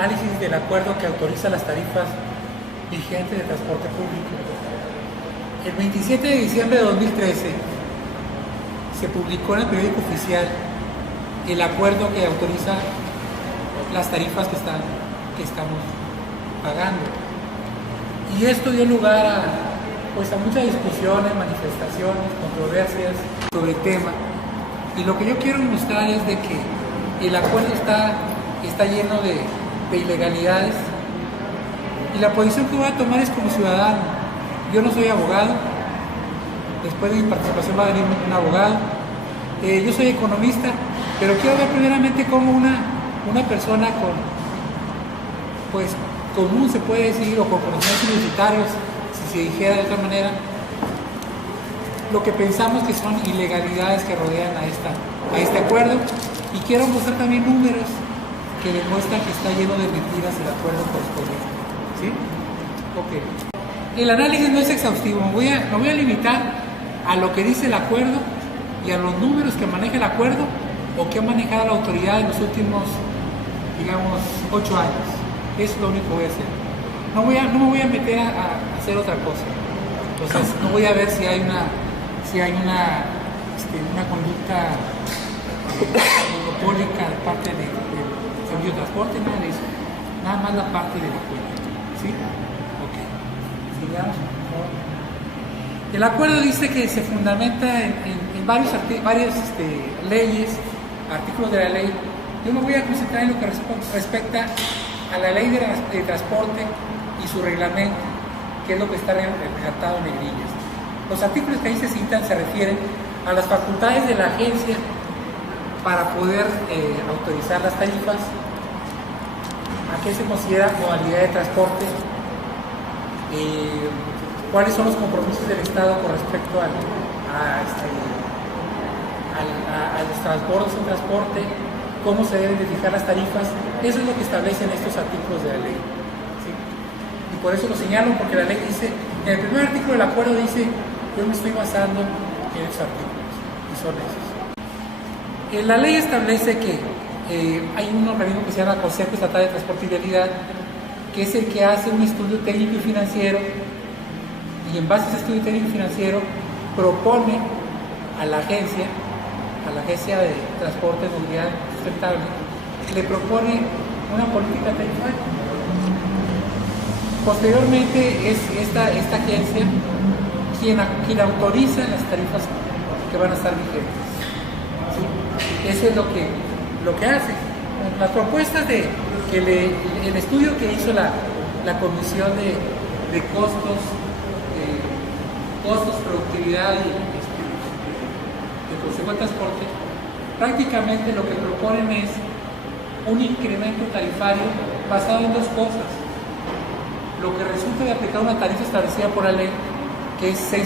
análisis del acuerdo que autoriza las tarifas vigentes de transporte público. El 27 de diciembre de 2013 se publicó en el periódico oficial el acuerdo que autoriza las tarifas que estamos pagando. Y esto dio lugar a muchas discusiones, manifestaciones, controversias sobre el tema. Y lo que yo quiero mostrar es de que el acuerdo está lleno de ilegalidades. Y la posición que voy a tomar es como ciudadano. Yo no soy abogado. Después de mi participación va a venir un abogado. Yo soy economista, pero quiero ver primeramente cómo una persona común, se puede decir, o con conocimientos universitarios, si se dijera de otra manera, lo que pensamos que son ilegalidades que rodean a este acuerdo. Y quiero mostrar también números que demuestran que está lleno de mentiras el acuerdo correspondiente. ¿Sí? Ok. El análisis no es exhaustivo, me voy a limitar a lo que dice el acuerdo y a los números que maneja el acuerdo o que ha manejado la autoridad en los últimos, digamos, 8 años. Eso es lo único que voy a hacer. No me voy a meter a hacer otra cosa. Entonces, no voy a ver si hay una conducta monopólica de parte del servicio de transporte, nada de eso. Nada más la parte del acuerdo. ¿Sí? Ok. Sigamos, por favor. El acuerdo dice que se fundamenta en varias leyes, artículos de la ley. Yo me voy a concentrar en lo que respecta a la ley de transporte y su reglamento, que es lo que está resaltado en negrillas. Los artículos que ahí se citan se refieren a las facultades de la agencia para poder autorizar las tarifas, a qué se considera modalidad de transporte, cuáles son los compromisos del Estado con respecto a los transbordos en transporte, cómo se deben de fijar las tarifas. Eso es lo que establecen estos artículos de la ley. ¿Sí? Y por eso lo señalo, porque la ley dice, en el primer artículo del acuerdo dice, yo me estoy basando en esos artículos, y son esos. La ley establece que hay un organismo que se llama Consejo Estatal de Transporte y Vialidad, que es el que hace un estudio técnico y financiero, y en base a ese estudio técnico y financiero propone a la agencia de transporte y movilidad sustentable, le propone una política tarifaria. Posteriormente es esta agencia quien autoriza las tarifas que van a estar vigentes. ¿Sí? Eso es lo que hace. Las propuestas el estudio que hizo la Comisión de Costos, productividad y Consejo de Transporte, prácticamente lo que proponen es un incremento tarifario basado en dos cosas: lo que resulta de aplicar una tarifa establecida por la ley, que es 6.61%,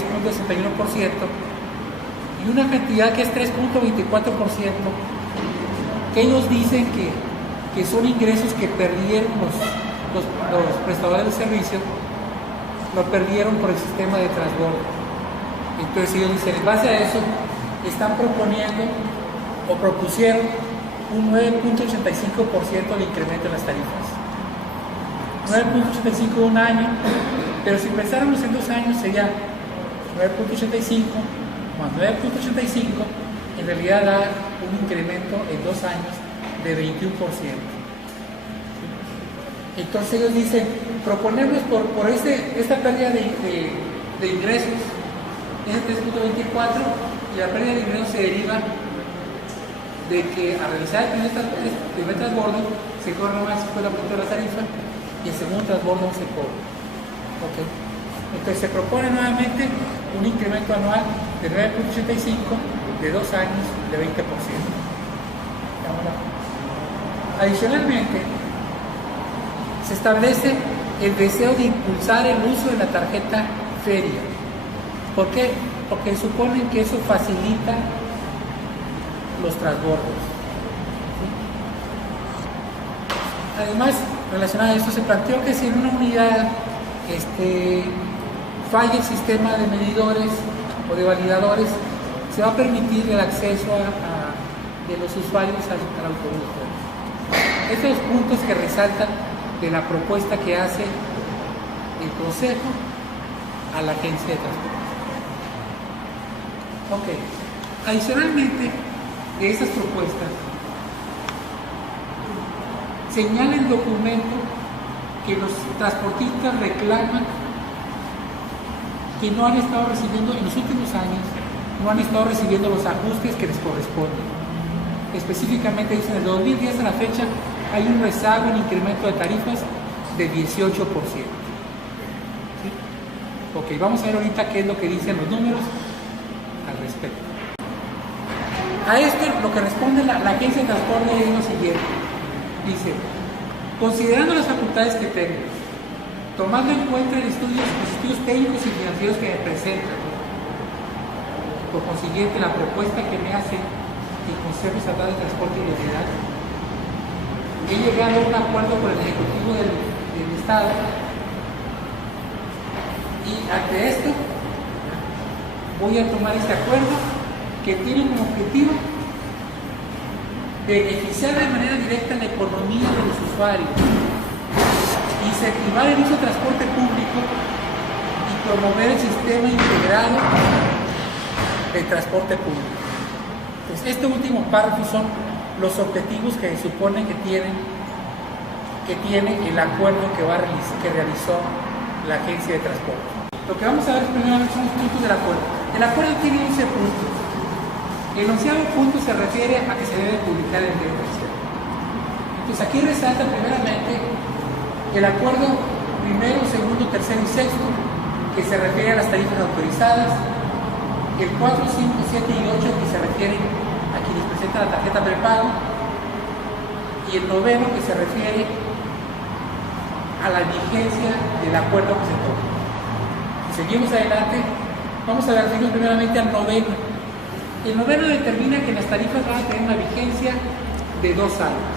y una cantidad que es 3.24%, que ellos dicen que son ingresos que perdieron los prestadores de servicio, lo perdieron por el sistema de transbordo. Entonces ellos dicen, en base a eso, están proponiendo o propusieron un 9.85% de incremento en las tarifas. 9.85 un año, pero si pensáramos en 2 años sería 9.85 más 9.85, en realidad da un incremento en 2 años de 21%. Entonces ellos dicen, proponernos por esta pérdida de ingresos, ese 3.24, y la pérdida de ingresos se deriva de que al realizar el primer transbordo se cobra más el 50% de la tarifa y el segundo transbordo se cobra. ¿Okay? Entonces se propone nuevamente un incremento anual de 9.85 de 2 años de 20%. Adicionalmente, se establece el deseo de impulsar el uso de la tarjeta feria. ¿Por qué? Porque suponen que eso facilita los transbordos. Además, relacionado a esto, se planteó que si en una unidad falla el sistema de medidores o de validadores, se va a permitir el acceso de los usuarios al autobús. estos puntos que resaltan de la propuesta que hace el Consejo a la Agencia de Transporte. Ok. Adicionalmente de esas propuestas, señala el documento que los transportistas reclaman que no han estado recibiendo, en los últimos años, no han estado recibiendo los ajustes que les corresponden. Específicamente dicen, desde 2010 a la fecha hay un rezago en incremento de tarifas de 18%. ¿Sí? Ok, vamos a ver ahorita qué es lo que dicen los números al respecto. A esto lo que responde la Agencia de Transporte es lo siguiente. Dice, considerando las facultades que tengo, tomando en cuenta los estudios técnicos y financieros que me presentan, por consiguiente la propuesta que me hace el Consejo Estatal de Transporte y Movilidad, he llegado a un acuerdo con el Ejecutivo del Estado y ante esto voy a tomar este acuerdo que tiene como objetivo beneficiar de manera directa la economía de los usuarios, incentivar el uso de transporte público y promover el sistema integrado de transporte público. Entonces, este último párrafo son los objetivos que se supone que tiene el acuerdo que realizó la Agencia de Transporte. Lo que vamos a ver primero son los puntos del acuerdo. El acuerdo tiene 11 puntos. El 11º punto se refiere a que se debe publicar el diario oficial. Entonces aquí resalta primeramente el acuerdo primero, segundo, tercero y sexto, que se refiere a las tarifas autorizadas, el 4, 5, 7 y 8 que se refieren a quienes presentan la tarjeta prepago, y el noveno que se refiere a la vigencia del acuerdo que se toma. Si seguimos adelante, vamos a ver primeramente al noveno. El noveno determina que las tarifas van a tener una vigencia de 2 años.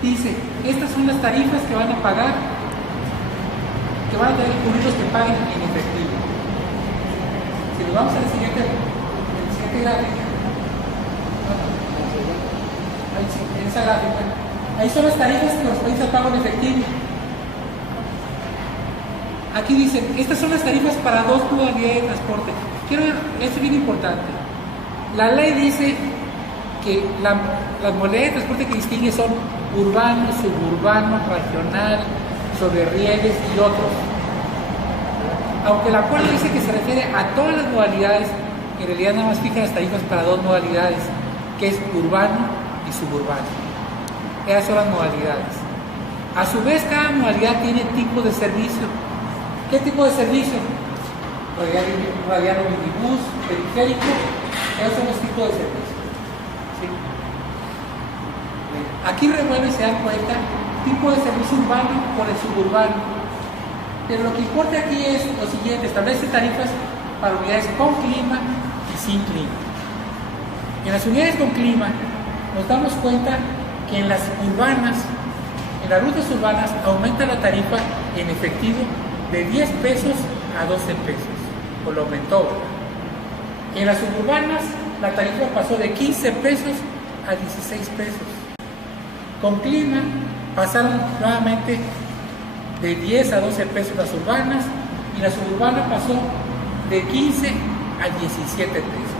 Dice, estas son las tarifas que van a pagar, que van a tener que cubrir los que paguen en efectivo. Si nos vamos al siguiente gráfico, en esa gráfica, ahí son las tarifas que los países pagan en efectivo. Aquí dicen, estas son las tarifas para 2 modalidades de transporte. Quiero ver, esto es bien importante. La ley dice que las modalidades de transporte que distingue son urbano, suburbano, regional, sobre rieles y otros. Aunque el acuerdo dice que se refiere a todas las modalidades, en realidad nada más fija las tarifas para 2 modalidades, que es urbano y suburbano. Esas son las modalidades. A su vez, cada modalidad tiene tipo de servicio. ¿Qué tipo de servicio? Radial o minibús, periférico. Esos son los tipos de servicios. ¿Sí? Aquí remueve y se dan cuenta tipo de servicio urbano por el suburbano. Pero lo que importa aquí es lo siguiente: establece tarifas para unidades con clima y sin clima. En las unidades con clima nos damos cuenta que en las urbanas, en las rutas urbanas, aumenta la tarifa en efectivo de 10 pesos a 12 pesos, o lo aumentó. En las suburbanas, la tarifa pasó de 15 pesos a 16 pesos. Con clima, pasaron nuevamente de 10 a 12 pesos las urbanas, y la suburbana pasó de 15 a 17 pesos.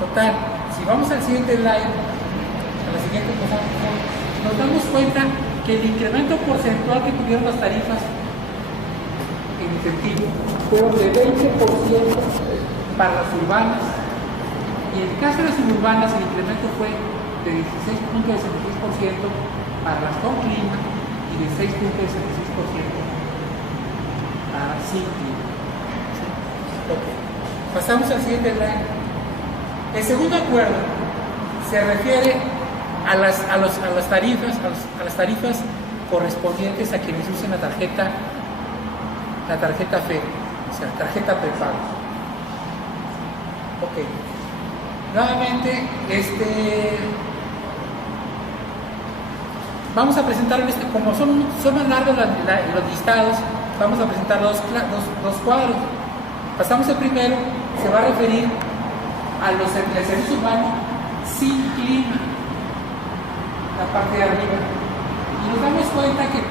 Total, si vamos al siguiente slide, a la siguiente cosa, nos damos cuenta que el incremento porcentual que tuvieron las tarifas en efectivo fueron de 20% para las urbanas, y en el caso de las suburbanas el incremento fue de 16.66% para las con clima y de 6.66% para sin clima. Okay. Pasamos al siguiente slide. El segundo acuerdo se refiere a las tarifas correspondientes a quienes usen la tarjeta FED, o sea, tarjeta prepago. Ok. Nuevamente, vamos a presentar, como son más largos los listados, vamos a presentar dos cuadros. Pasamos el primero, se va a referir a los servicios urbanos sin clima. la parte de arriba. Y nos damos cuenta que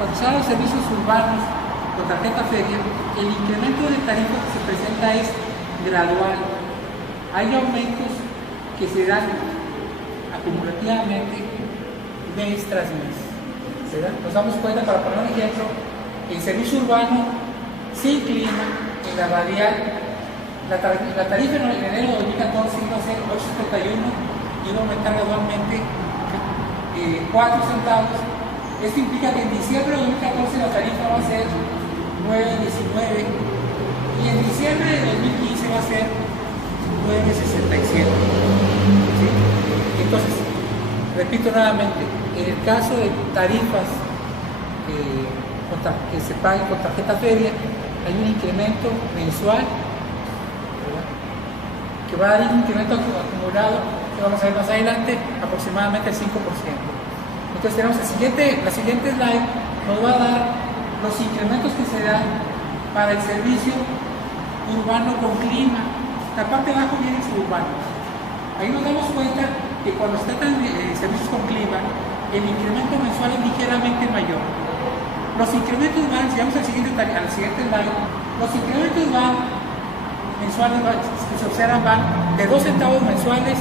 cuando se dan los servicios urbanos con tarjeta feria, el incremento de tarifa que se presenta es gradual. Hay aumentos que se dan acumulativamente mes tras mes, ¿verdad? Nos damos cuenta, para poner un ejemplo, el servicio urbano sin clima, en la radial, la tarifa en enero de 2014 iba a ser 8.71 y iba a aumentar gradualmente 4 centavos. Esto implica que en diciembre de 2014 la tarifa va a ser 9.19 y en diciembre de 2015 va a ser 9.67. ¿Sí? Entonces, repito nuevamente, en el caso de tarifas que se paguen con tarjeta feria, hay un incremento mensual, ¿verdad?, que va a dar un incremento acumulado, que vamos a ver más adelante, aproximadamente el 5%. Entonces tenemos la siguiente slide, nos va a dar los incrementos que se dan para el servicio urbano con clima. La parte de abajo viene el suburbano. Ahí nos damos cuenta que cuando se tratan de servicios con clima, el incremento mensual es ligeramente mayor. Los incrementos van, si vamos al siguiente slide, los incrementos mensuales que se observan van de 2 centavos mensuales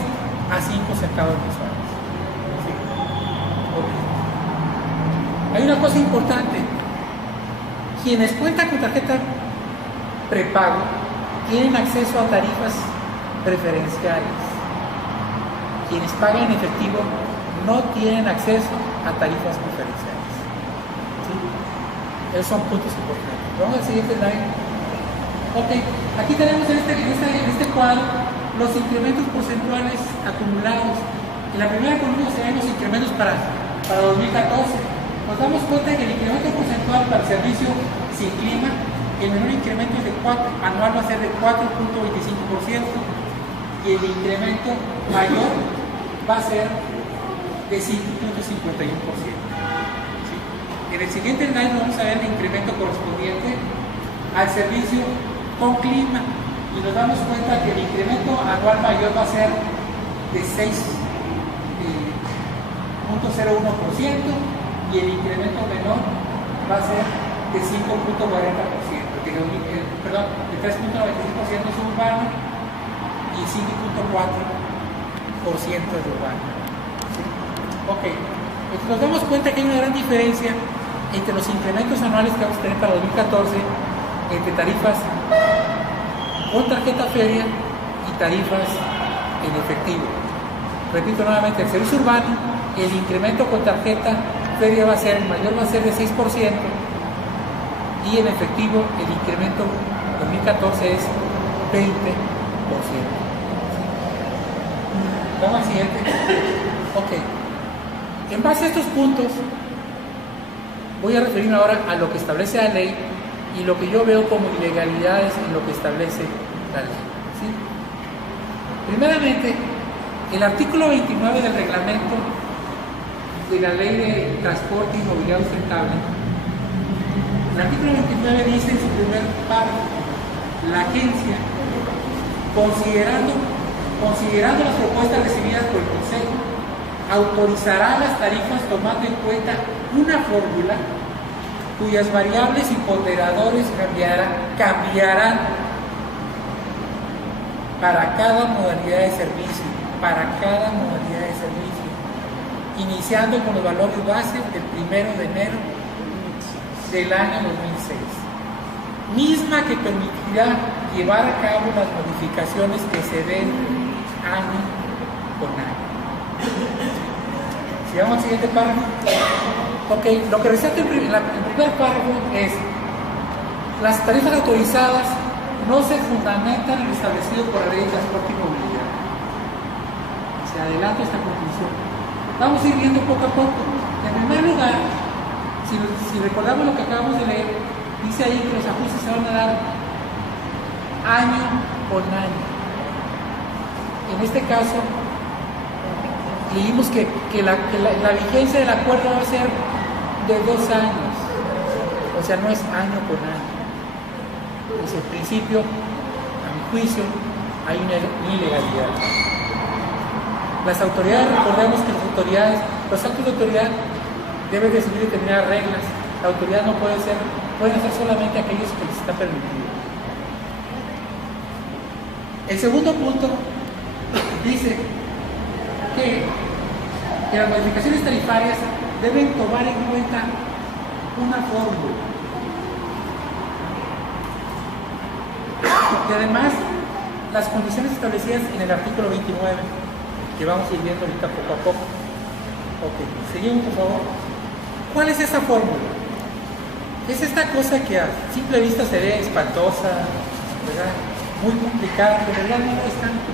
a 5 centavos mensuales. ¿Sí? Okay. Hay una cosa importante. Quienes cuentan con tarjeta prepago tienen acceso a tarifas preferenciales. Quienes pagan en efectivo no tienen acceso a tarifas preferenciales. ¿Sí? Esos son puntos importantes. Vamos al siguiente slide. Ok, aquí tenemos en este cuadro los incrementos porcentuales acumulados. En la primera columna se ven los incrementos para 2014. Nos damos cuenta que el incremento porcentual para el servicio sin clima, el menor incremento anual va a ser de 4.25% y el incremento mayor va a ser de 5.51%. ¿Sí? En el siguiente slide vamos a ver el incremento correspondiente al servicio con clima y nos damos cuenta que el incremento anual mayor va a ser de 6.01% y el incremento menor va a ser de 5.40%, perdón, de 3.95% es urbano y 5.4% es urbano. ¿Sí? Ok, entonces nos damos cuenta que hay una gran diferencia entre los incrementos anuales que vamos a tener para 2014 entre tarifas con tarjeta feria y tarifas en efectivo. Repito nuevamente, el servicio urbano, el incremento con tarjeta feria mayor va a ser de 6% y en efectivo el incremento 2014 es 20%. Vamos al siguiente. Ok. En base a estos puntos, voy a referirme ahora a lo que establece la ley y lo que yo veo como ilegalidades en lo que establece la ley. ¿Sí? Primeramente, el artículo 29 del reglamento de la Ley de Transporte y Movilidad Sustentable, el artículo 29 dice en su primer párrafo: la agencia, considerando las propuestas recibidas por el Consejo, autorizará las tarifas tomando en cuenta una fórmula cuyas variables y ponderadores cambiarán para cada modalidad de servicio, iniciando con los valores base del 1 de enero del año 2006, misma que permitirá llevar a cabo las modificaciones que se den año con año. Si vamos al siguiente párrafo. Ok, lo que resalta el primer párrafo es: las tarifas autorizadas no se fundamentan en lo establecido por la Ley de Transporte y Movilidad. Se adelanta esta conclusión. Vamos a ir viendo poco a poco. En primer lugar, si recordamos lo que acabamos de leer, dice ahí que los ajustes se van a dar año con año. En este caso, leímos que la vigencia del acuerdo va a ser de 2 años, o sea, no es año con año. Desde el principio, a mi juicio, hay una ilegalidad. Las autoridades, recordemos que las autoridades los actos de autoridad deben de seguir determinadas reglas. La autoridad no pueden ser solamente aquellos que les está permitido. El segundo punto dice que las modificaciones tarifarias deben tomar en cuenta una fórmula. Y además, las condiciones establecidas en el artículo 29, que vamos a ir viendo ahorita poco a poco. Ok, seguimos por favor. ¿Cuál es esa fórmula? Es esta cosa que a simple vista se ve espantosa, ¿verdad? Muy complicada, pero en realidad no lo es tanto.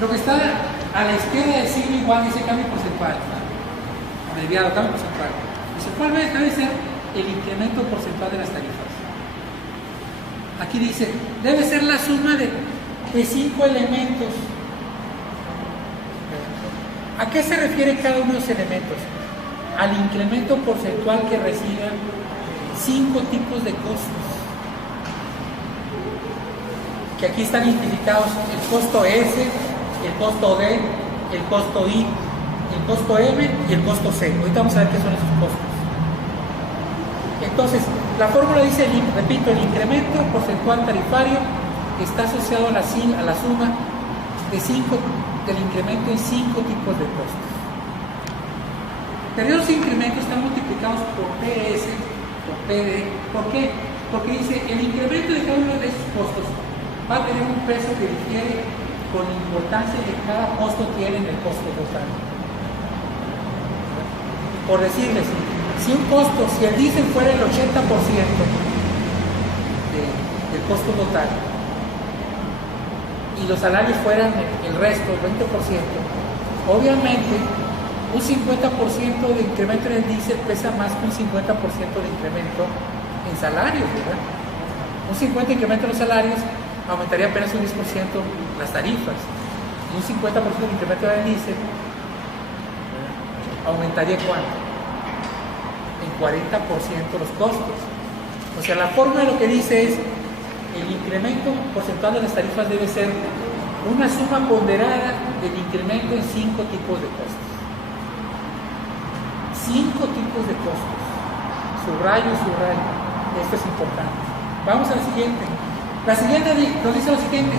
Lo que está a la izquierda del signo igual dice cambio porcentual, abreviado, cambio porcentual. Dice, ¿cuál debe ser el incremento porcentual de las tarifas? Aquí dice, debe ser la suma de 5 elementos. ¿A qué se refiere cada uno de los elementos? Al incremento porcentual que reciban 5 tipos de costos, que aquí están identificados: el costo S, el costo D, el costo I, el costo M y el costo C. Ahorita vamos a ver qué son esos costos. Entonces, la fórmula dice, repito, el incremento porcentual tarifario está asociado a la suma del incremento en 5 tipos de costos. Pero esos incrementos están multiplicados por PS, por PD. ¿Por qué? Porque dice, el incremento de cada uno de esos costos va a tener un peso que difiere con la importancia que cada costo tiene en el costo total. Por decirles, si el diésel fuera el 80% del costo total y los salarios fueran el resto, el 20%, obviamente un 50% de incremento en el diésel pesa más que un 50% de incremento en salarios, ¿verdad? Un 50% de incremento en los salarios aumentaría apenas un 10% las tarifas, y un 50% de incremento en el diésel aumentaría ¿cuánto? En 40% los costos. O sea, la fórmula lo que dice es, el incremento porcentual de las tarifas debe ser una suma ponderada del incremento en 5 tipos de costos. 5 tipos de costos. Subrayo. Esto es importante. Vamos a la siguiente. La siguiente nos dice lo siguiente.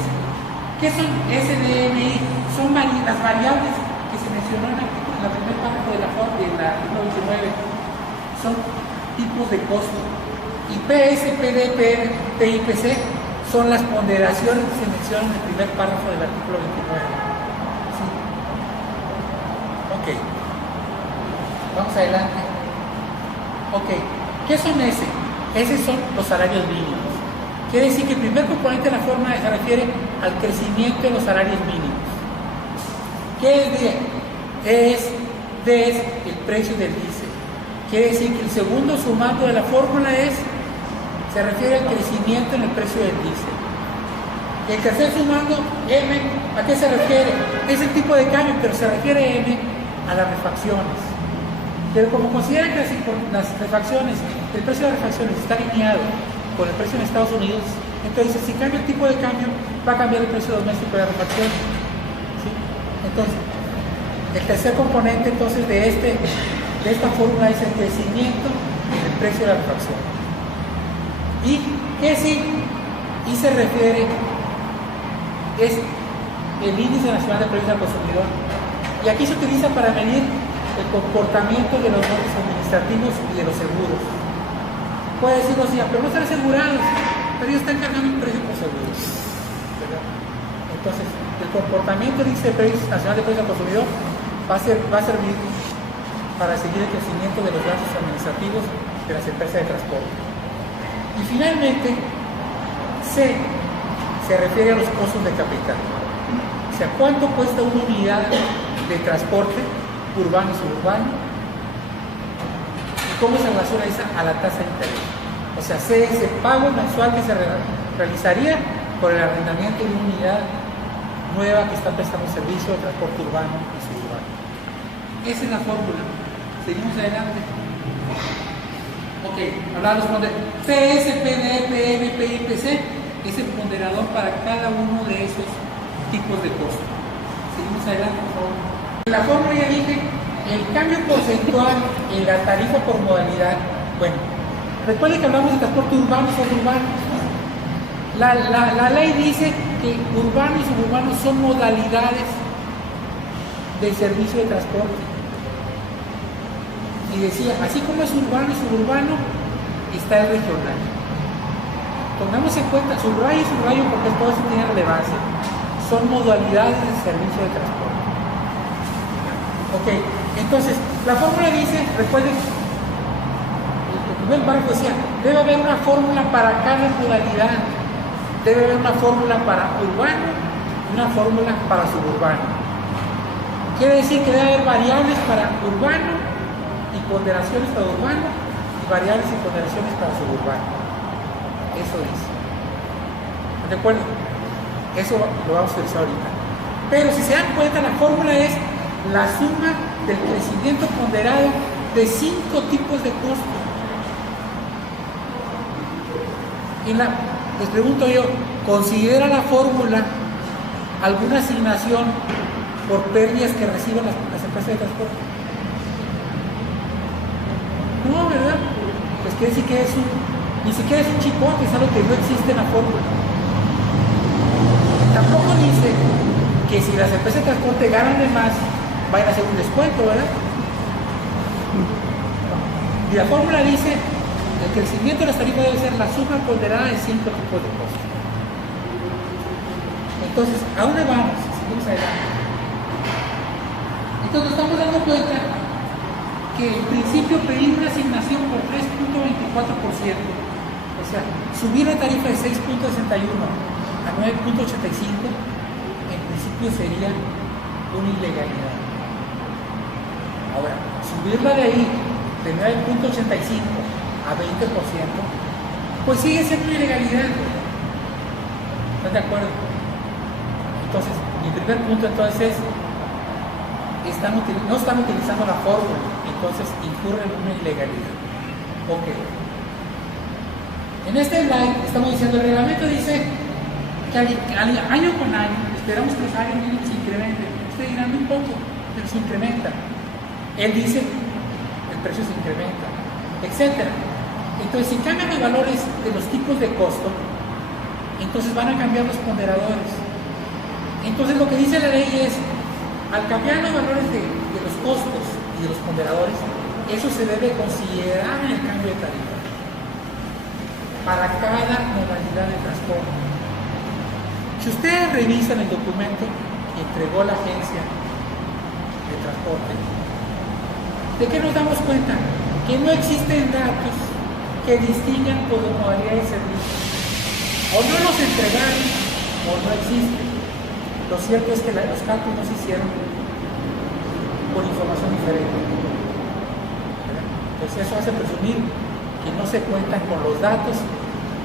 ¿Qué son SDMI? Son las variables que se mencionó en la primera parte del artículo 29. Son tipos de costo. Y PS, PD, PIPC son las ponderaciones que se mencionan en el primer párrafo del artículo 29. ¿Sí? Ok. Vamos adelante. Ok. ¿Qué son S? S son los salarios mínimos. Quiere decir que el primer componente de la fórmula se refiere al crecimiento de los salarios mínimos. ¿Qué es D? D es el precio del diésel. Quiere decir que el segundo sumando de la fórmula se refiere al crecimiento en el precio del diésel. Y el tercer sumando, M, ¿a qué se refiere? Es el tipo de cambio, pero se refiere M a las refacciones. Pero como consideran que las refacciones, el precio de las refacciones está alineado con el precio en Estados Unidos, entonces si cambia el tipo de cambio, va a cambiar el precio doméstico de la refacción. ¿Sí? Entonces, el tercer componente entonces de esta fórmula es el crecimiento del precio de la refacción. ¿Y qué es I? I se refiere, es el índice nacional de precios al consumidor, y aquí se utiliza para medir el comportamiento de los montos administrativos y de los seguros. Puede decirlo así, pero no están asegurados, pero ellos están cargando un precio por seguros, ¿verdad? Entonces, el comportamiento del índice nacional de precios al consumidor va a servir para seguir el crecimiento de los gastos administrativos de las empresas de transporte. Y finalmente, C se refiere a los costos de capital. O sea, ¿cuánto cuesta una unidad de transporte urbano y suburbano? ¿Y cómo se relaciona esa a la tasa de interés? O sea, C es el pago mensual que se realizaría por el arrendamiento de una unidad nueva que está prestando servicio de transporte urbano y suburbano. Esa es la fórmula. Seguimos adelante. Ok, hablamos de PS, PD, PM, PIPC, es el ponderador para cada uno de esos tipos de costos. ¿Sí? Seguimos adelante, por favor. En la fórmula ya dije, el cambio porcentual en la tarifa por modalidad. Bueno, recuerden que hablamos de transporte urbano y suburbano. La ley dice que urbano y suburbano son modalidades de servicio de transporte. Y decía, así como es urbano y suburbano, está el regional. Tomemos en cuenta subrayo y subrayo porque todo eso tiene relevancia. Son modalidades de servicio de transporte. Ok, entonces, la fórmula dice, recuerden, el primer párrafo decía, debe haber una fórmula para cada modalidad. Debe haber una fórmula para urbano y una fórmula para suburbano. Quiere decir que debe haber variables para urbano y ponderaciones para urbano y variables y ponderaciones para suburbano. Eso dice. ¿De acuerdo? Eso lo vamos a utilizar ahorita. Pero si se dan cuenta, la fórmula es la suma del crecimiento ponderado de 5 tipos de costo. Les pregunto yo, ¿considera la fórmula alguna asignación por pérdidas que reciban las empresas de transporte? No, ¿verdad? Pues quiere decir que ni siquiera es un chipote, es algo que no existe en la fórmula. Tampoco dice que si las empresas de transporte ganan de más, vayan a hacer un descuento, ¿verdad? Y la fórmula dice, el crecimiento de las tarifas debe ser la suma ponderada de 5 tipos de costos. Entonces, ¿a dónde vamos? Seguimos adelante. Entonces nos estamos dando cuenta que en principio pedir una asignación por 3.24%, o sea, subir la tarifa de 6.61 a 9.85, en principio sería una ilegalidad. Ahora, subirla de ahí, de 9.85 a 20%, pues sigue siendo una ilegalidad. ¿Están de acuerdo? Entonces, mi primer punto entonces es, no están utilizando la fórmula, entonces incurren en una ilegalidad. Ok. En este slide estamos diciendo, el reglamento dice que año con año esperamos que los salarios mínimos se incrementen. Ustedes dirán un poco, pero se incrementa. Él dice, el precio se incrementa, etc. Entonces, si cambian los valores de los tipos de costo, entonces van a cambiar los ponderadores. Entonces, lo que dice la ley es, al cambiar los valores de los costos y de los ponderadores, eso se debe considerar en el cambio de tarifa para cada modalidad de transporte. Si ustedes revisan el documento que entregó la agencia de transporte, ¿de qué nos damos cuenta? Que no existen datos que distingan por modalidad de servicio. O no los entregaron o no existen. Lo cierto es que los cálculos no se hicieron con información diferente. Entonces eso hace presumir que no se cuentan con los datos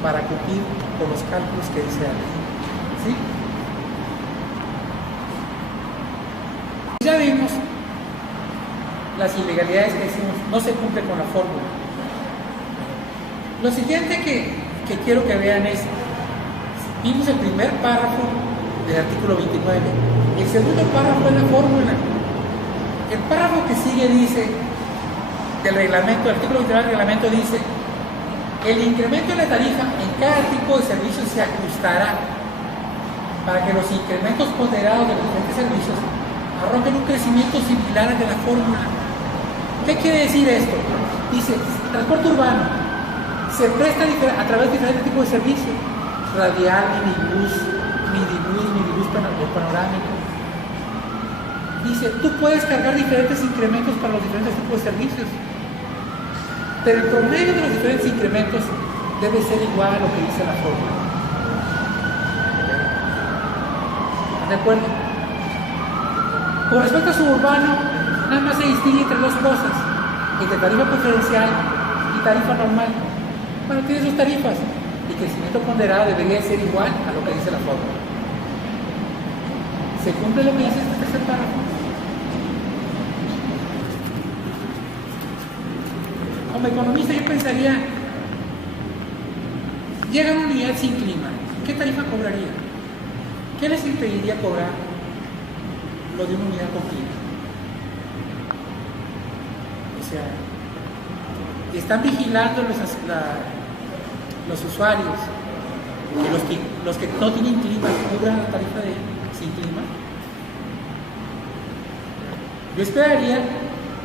para cumplir con los cálculos que dice la ley. ¿Sí? Ya vimos las ilegalidades que decimos no se cumple con la fórmula. Lo siguiente que quiero que vean es, vimos el primer párrafo del artículo 29, el segundo párrafo es la fórmula. El párrafo que sigue dice, del reglamento, el artículo 29 del reglamento dice, el incremento de la tarifa en cada tipo de servicio se ajustará para que los incrementos ponderados de los diferentes servicios arrojen un crecimiento similar al de la fórmula. ¿Qué quiere decir esto? Dice, transporte urbano se presta a través de diferentes tipos de servicios, radial, minibús panorámico. Dice, tú puedes cargar diferentes incrementos para los diferentes tipos de servicios, pero el promedio de los diferentes incrementos debe ser igual a lo que dice la fórmula. ¿De acuerdo? Con respecto a suburbano, nada más se distingue entre dos cosas, entre tarifa preferencial y tarifa normal. Bueno, tiene sus tarifas y crecimiento ponderado debería ser igual a lo que dice la fórmula. ¿Se cumple lo que dice este tercer párrafo? Como economista yo pensaría, llega a una unidad sin clima, ¿qué tarifa cobraría? ¿Qué les impediría cobrar? lo de una unidad con clima. O sea, están vigilando los usuarios, que los que no tienen clima cubran la tarifa sin clima. Yo esperaría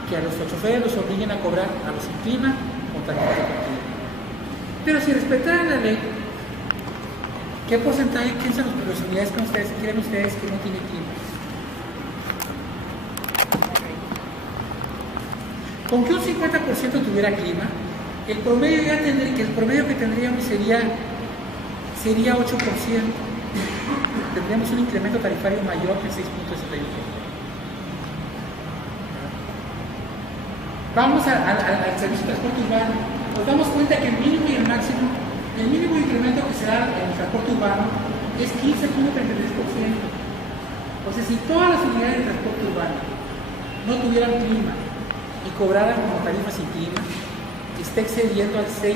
que a los choferes los obliguen a cobrar a los sin clima con tarifa con clima. Pero si respetaran la ley, ¿qué porcentaje, quién son las unidades que creen ustedes que no tienen clima? Con que un 50% tuviera clima, el promedio que tendríamos sería 8%. Tendríamos un incremento tarifario mayor que 6.61%. Vamos al servicio de transporte urbano. Nos damos cuenta que el mínimo y el máximo, el mínimo incremento que se da en el transporte urbano es 15.33%. O sea, si todas las unidades de transporte urbano no tuvieran clima y cobraran como tarifa sin clima, está excediendo al 6.61%. O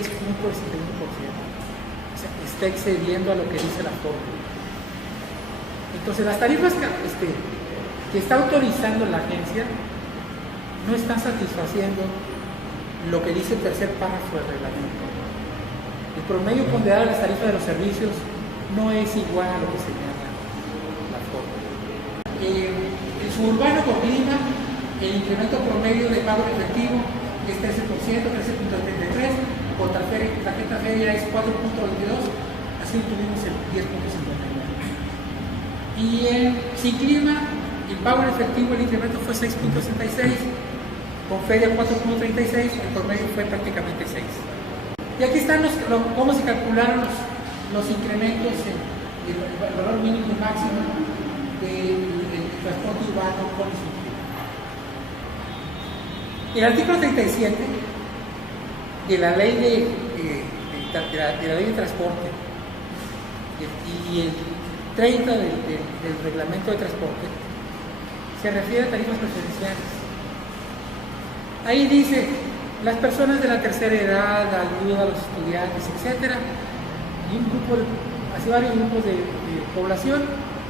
sea, está excediendo a lo que dice la fórmula. Entonces, las tarifas que está autorizando la agencia no están satisfaciendo lo que dice el tercer párrafo del reglamento. El promedio ponderado de las tarifas de los servicios no es igual a lo que señala la fórmula. El suburbano con clima, el incremento promedio de pago en efectivo es 13%, 13.33%, con tarjeta feria es 4.22%, así tuvimos el 10.59%. Y sin clima, el pago en efectivo, el incremento fue 6.66%, con feria 4.36%, el promedio fue prácticamente 6%. Y aquí están cómo se calcularon los incrementos, el valor mínimo y máximo del transporte urbano con y sin clima. El artículo 37 de la ley de la ley de transporte y el 30 del reglamento de transporte se refiere a tarifas preferenciales. Ahí dice, las personas de la tercera edad, la ayuda a los estudiantes, etcétera, y así varios grupos de población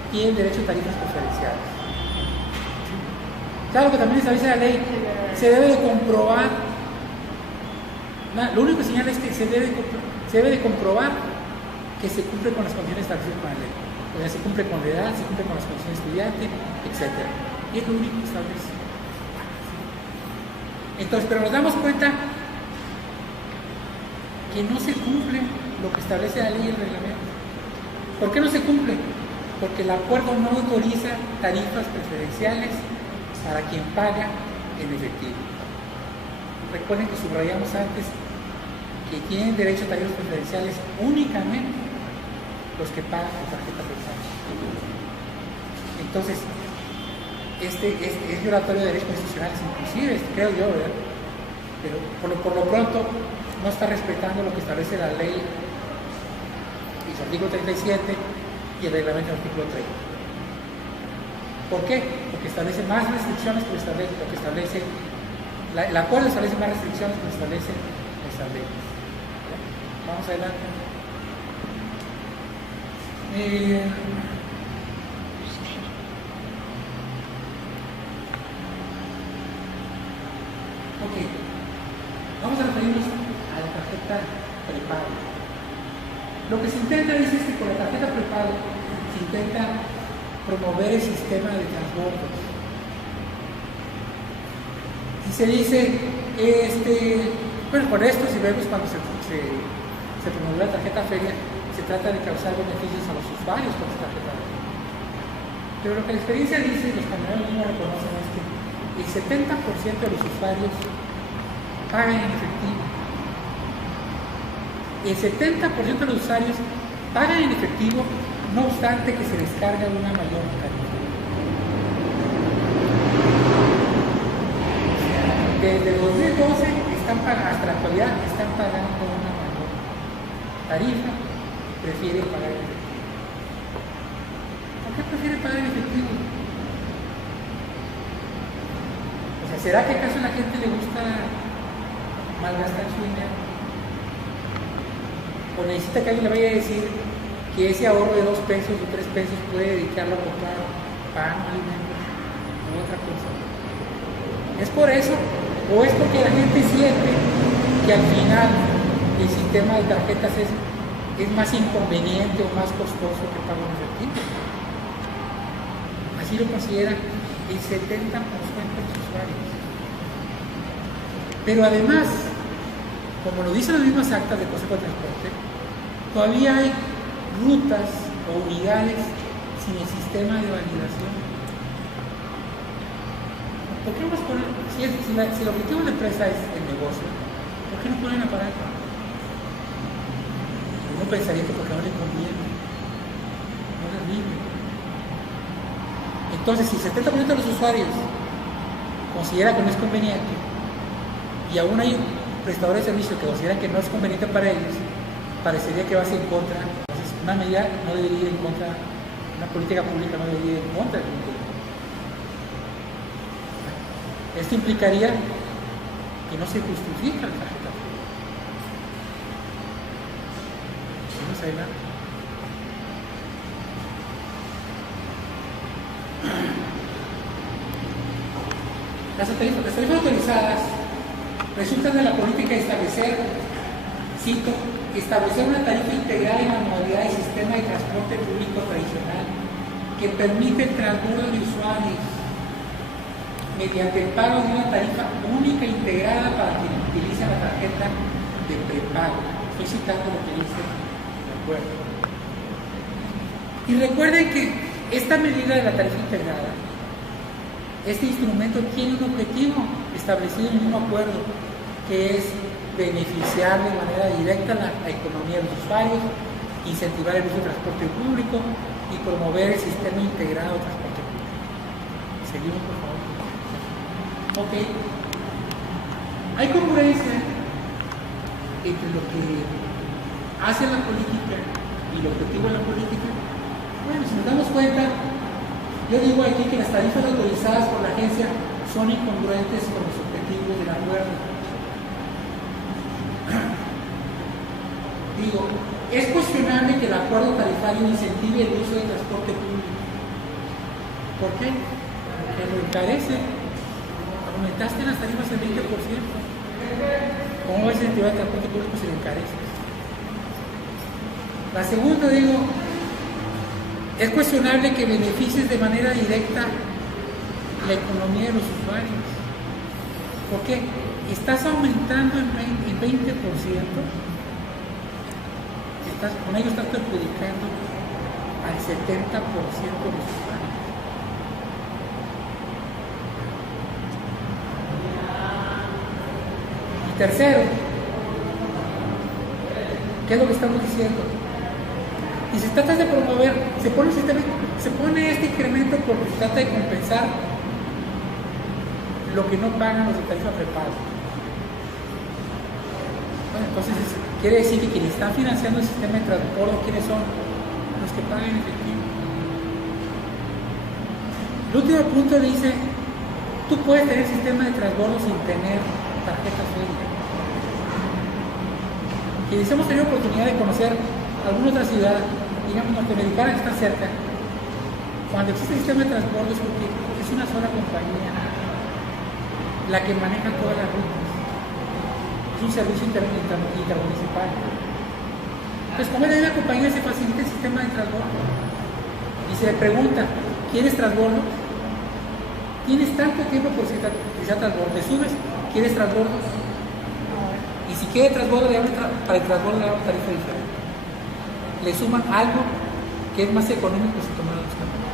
tienen derecho a tarifas preferenciales. Claro que también establece la ley, se debe de comprobar, lo único que señala es que se debe de comprobar que se cumple con las condiciones establecidas con la ley. O sea, se cumple con la edad, se cumple con las condiciones de estudiante, etcétera. Y es lo único que establece. Entonces, pero nos damos cuenta que no se cumple lo que establece la ley y el reglamento. ¿Por qué no se cumple? Porque el acuerdo no autoriza tarifas preferenciales para quien paga en efectivo. Recuerden que subrayamos antes que tienen derecho a tarifas preferenciales únicamente los que pagan con tarjeta preferencial. Entonces, es violatorio de derechos constitucionales, inclusive, creo yo, ¿verdad? Pero por lo pronto no está respetando lo que establece la ley y su artículo 37 y el reglamento del artículo 30. ¿Por qué? Porque establece más restricciones que lo que establece el acuerdo establece más restricciones que lo que establece esta ley. Vamos adelante. Ok, vamos a referirnos a la tarjeta prepago. Lo que se intenta, dice, es que con la tarjeta prepago se intenta promover el sistema de transbordos. Y se dice, bueno, con esto, si vemos cuando se promovió la tarjeta feria, se trata de causar beneficios a los usuarios con esta tarjeta feria. Pero lo que la experiencia dice, y los camioneros mismos reconocen, es que el 70% de los usuarios pagan en efectivo. El 70% de los usuarios pagan en efectivo, no obstante que se descarga una mayor tarifa. Desde 2012 hasta la actualidad están pagando una mayor tarifa, prefieren pagar en efectivo. ¿Por qué prefieren pagar en efectivo? O sea, ¿será que acaso a la gente le gusta malgastar su dinero? ¿O necesita que alguien le vaya a decir que ese ahorro de 2 pesos o 3 pesos puede dedicarlo a comprar pan o alimentos? otra cosa. Es por eso, o es porque la gente siente que al final el sistema de tarjetas es más inconveniente o más costoso que pago en efectivo. Así lo considera el 70% de los usuarios. Pero además, como lo dicen las mismas actas del Consejo de Transporte, todavía hay rutas o unidades sin el sistema de validación. ¿Por qué no ponen, si el objetivo de la empresa es el negocio, ¿por qué no ponen aparato? Uno pensaría que porque no le conviene, no les vive. Entonces, si el 70% de los usuarios considera que no es conveniente y aún hay prestadores de servicio que consideran que no es conveniente para ellos, parecería que va a ser en contra. Entonces, una medida no debería ir en contra, una política pública no debería ir en contra del cliente. Esto implicaría que no se justifica la tarjeta. Vamos adelante. Las tarifas autorizadas resultan de la política de establecer, cito, establecer una tarifa integrada en la modalidad de sistema de transporte público tradicional que permite el transbordo de usuarios mediante el pago de una tarifa única integrada para quien utiliza la tarjeta de prepago. Estoy citando lo que dice el acuerdo. Y recuerden que esta medida de la tarifa integrada, este instrumento tiene un objetivo establecido en un acuerdo, que es beneficiar de manera directa la economía de los usuarios, incentivar el uso del transporte público y promover el sistema integrado de transporte público. Seguimos, por favor. Ok. Hay congruencia entre lo que hace la política y el objetivo de la política. Bueno, si nos damos cuenta, yo digo aquí que las tarifas autorizadas por la agencia son incongruentes con los objetivos del acuerdo. Digo, es cuestionable que el acuerdo tarifario incentive el uso del transporte público. ¿Por qué? Porque lo encarece. Aumentaste las tarifas en 20%. ¿Cómo va a incentivar el transporte público si lo encarece? La segunda, digo, es cuestionable que beneficies de manera directa la economía de los usuarios. ¿Por qué? Estás aumentando el 20%, con ello estás perjudicando al 70% de los usuarios. Y tercero, ¿qué es lo que estamos diciendo? Y se trata de promover, se pone este incremento porque se trata de compensar lo que no pagan los de tarifa prepago. Bueno, entonces quiere decir que quienes están financiando el sistema de transporte, ¿quiénes son? Los que pagan en efectivo. El último punto dice, tú puedes tener sistema de transbordo sin tener tarjeta física. Quienes hemos tenido oportunidad de conocer alguna otra ciudad, digamos norteamericana que está cerca, cuando existe el sistema de transporte es porque es una sola compañía la que maneja todas las rutas. Es un servicio intermunicipal. Entonces, como es la misma compañía, se facilita el sistema de transbordo. Y se le pregunta, ¿quieres transbordo? ¿Tienes tanto tiempo por si transbordo? ¿Te subes? ¿Quieres transbordo? Y si quiere transbordo, para el transbordo le dan una tarifa diferente. Le suman algo que es más económico si toman los camiones.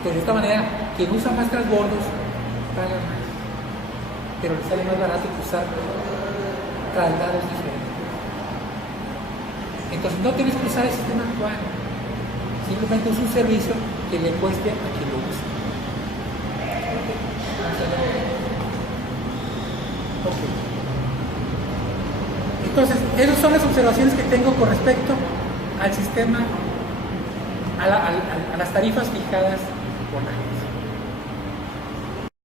Entonces, de esta manera, quien usa más transbordos paga más, pero le sale más barato que usar traslados diferentes. Entonces, no tienes que usar el sistema actual, simplemente usa un servicio que le cueste a quien lo use. Okay. Entonces, esas son las observaciones que tengo con respecto al sistema, a las tarifas fijadas por la agencia.